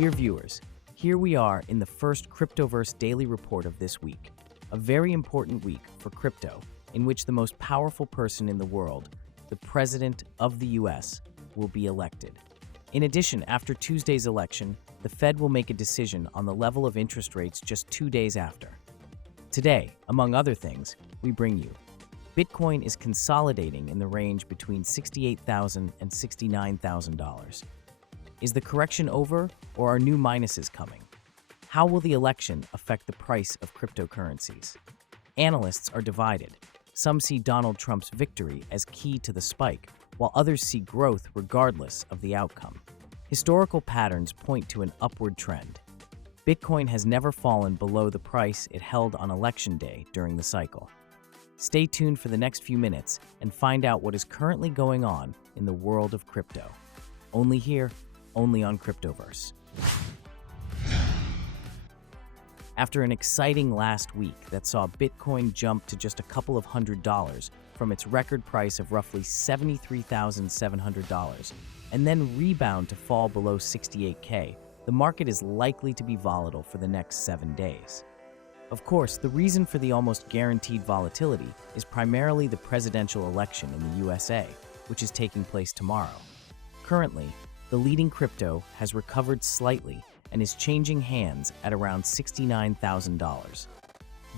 Dear viewers, here we are in the first Cryptoverse daily report of this week, a very important week for crypto, in which the most powerful person in the world, the President of the US, will be elected. In addition, after Tuesday's election, the Fed will make a decision on the level of interest rates just 2 days after. Today, among other things, we bring you Bitcoin is consolidating in the range between $68,000 and $69,000. Is the correction over, or are new minuses coming? How will the election affect the price of cryptocurrencies? Analysts are divided. Some see Donald Trump's victory as key to the spike, while others see growth regardless of the outcome. Historical patterns point to an upward trend. Bitcoin has never fallen below the price it held on election day during the cycle. Stay tuned for the next few minutes and find out what is currently going on in the world of crypto. Only here, only on Cryptoverse. After an exciting last week that saw Bitcoin jump to just a couple of $100 from its record price of roughly $73,700 and then rebound to fall below 68K, the market is likely to be volatile for the next 7 days. Of course, the reason for the almost guaranteed volatility is primarily the presidential election in the USA, which is taking place tomorrow. Currently, the leading crypto has recovered slightly and is changing hands at around $69,000.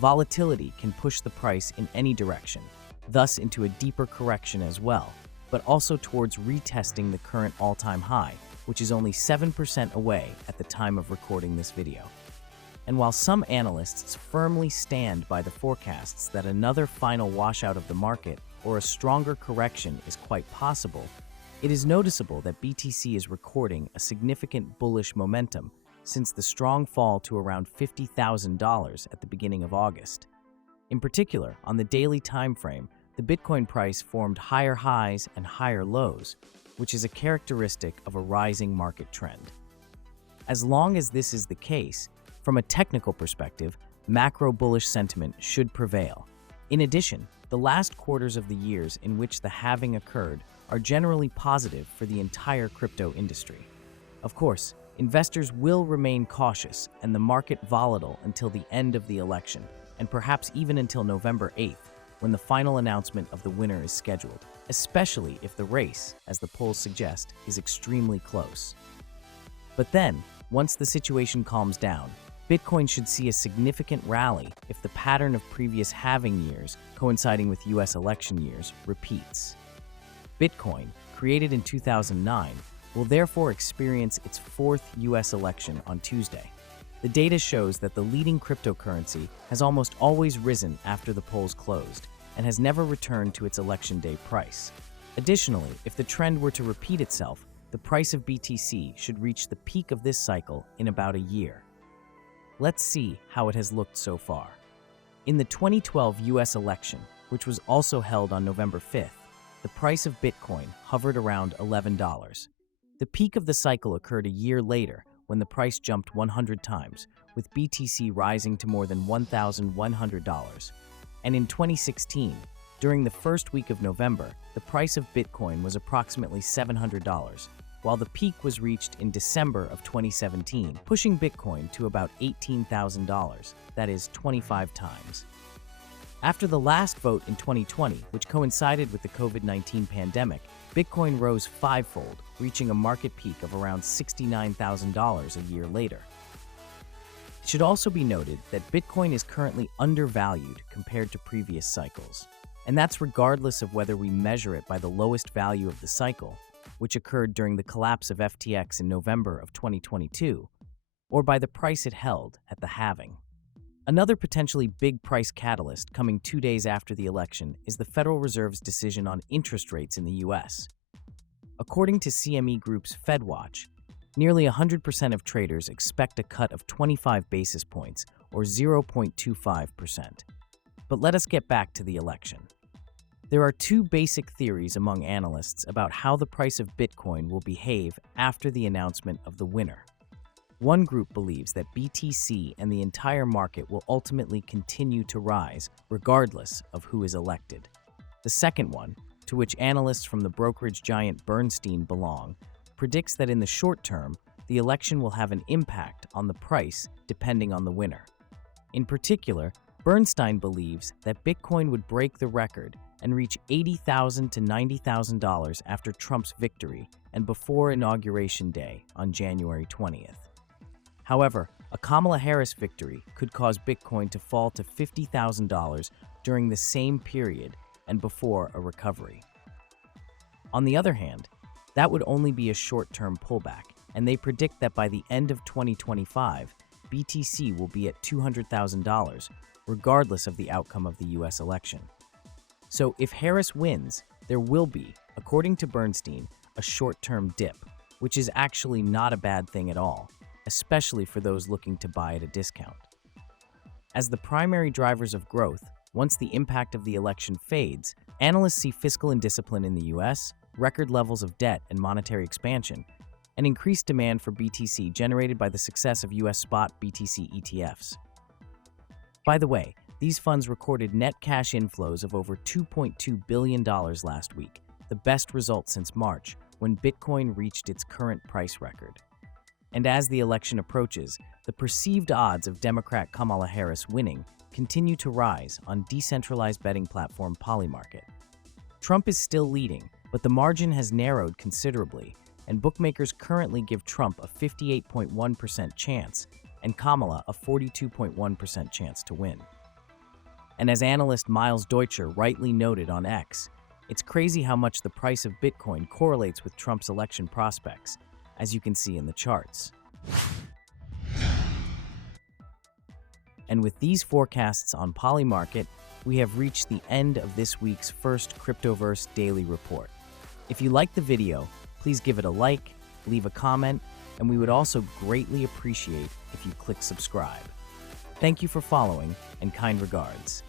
Volatility can push the price in any direction, thus into a deeper correction as well, but also towards retesting the current all-time high, which is only 7% away at the time of recording this video. And while some analysts firmly stand by the forecasts that another final washout of the market or a stronger correction is quite possible, it is noticeable that BTC is recording a significant bullish momentum since the strong fall to around $50,000 at the beginning of August. In particular, on the daily time frame, the Bitcoin price formed higher highs and higher lows, which is a characteristic of a rising market trend. As long as this is the case, from a technical perspective, macro bullish sentiment should prevail. In addition, the last quarters of the years in which the halving occurred are generally positive for the entire crypto industry. Of course, investors will remain cautious and the market volatile until the end of the election, and perhaps even until November 8th, when the final announcement of the winner is scheduled, especially if the race, as the polls suggest, is extremely close. But then, once the situation calms down, Bitcoin should see a significant rally if the pattern of previous halving years, coinciding with US election years, repeats. Bitcoin, created in 2009, will therefore experience its fourth US election on Tuesday. The data shows that the leading cryptocurrency has almost always risen after the polls closed and has never returned to its election day price. Additionally, if the trend were to repeat itself, the price of BTC should reach the peak of this cycle in about a year. Let's see how it has looked so far. In the 2012 US election, which was also held on November 5th, the price of Bitcoin hovered around $11. The peak of the cycle occurred a year later when the price jumped 100 times, with BTC rising to more than $1,100. And in 2016, during the first week of November, the price of Bitcoin was approximately $700, while the peak was reached in December of 2017, pushing Bitcoin to about $18,000, that is 25 times. After the last vote in 2020, which coincided with the COVID-19 pandemic, Bitcoin rose fivefold, reaching a market peak of around $69,000 a year later. It should also be noted that Bitcoin is currently undervalued compared to previous cycles, and that's regardless of whether we measure it by the lowest value of the cycle, which occurred during the collapse of FTX in November of 2022, or by the price it held at the halving. Another potentially big price catalyst coming 2 days after the election is the Federal Reserve's decision on interest rates in the U.S. According to CME Group's FedWatch, nearly 100% of traders expect a cut of 25 basis points, or 0.25%. But let us get back to the election. There are two basic theories among analysts about how the price of Bitcoin will behave after the announcement of the winner. One group believes that BTC and the entire market will ultimately continue to rise, regardless of who is elected. The second one, to which analysts from the brokerage giant Bernstein belong, predicts that in the short term, the election will have an impact on the price depending on the winner. In particular, Bernstein believes that Bitcoin would break the record and reach $80,000 to $90,000 after Trump's victory and before Inauguration Day on January 20th. However, a Kamala Harris victory could cause Bitcoin to fall to $50,000 during the same period and before a recovery. On the other hand, that would only be a short-term pullback, and they predict that by the end of 2025, BTC will be at $200,000, regardless of the outcome of the US election. So if Harris wins, there will be, according to Bernstein, a short-term dip, which is actually not a bad thing at all, especially for those looking to buy at a discount. As the primary drivers of growth, once the impact of the election fades, analysts see fiscal indiscipline in the US, record levels of debt and monetary expansion, and increased demand for BTC generated by the success of US spot BTC ETFs. By the way, these funds recorded net cash inflows of over $2.2 billion last week, the best result since March, when Bitcoin reached its current price record. And as the election approaches, the perceived odds of Democrat Kamala Harris winning continue to rise on decentralized betting platform Polymarket. Trump is still leading, but the margin has narrowed considerably, and bookmakers currently give Trump a 58.1% chance and Kamala a 42.1% chance to win. And as analyst Miles Deutscher rightly noted on X, it's crazy how much the price of Bitcoin correlates with Trump's election prospects, as you can see in the charts. And with these forecasts on Polymarket, we have reached the end of this week's first Cryptoverse Daily Report. If you liked the video, please give it a like, leave a comment, and we would also greatly appreciate if you click subscribe. Thank you for following, and kind regards.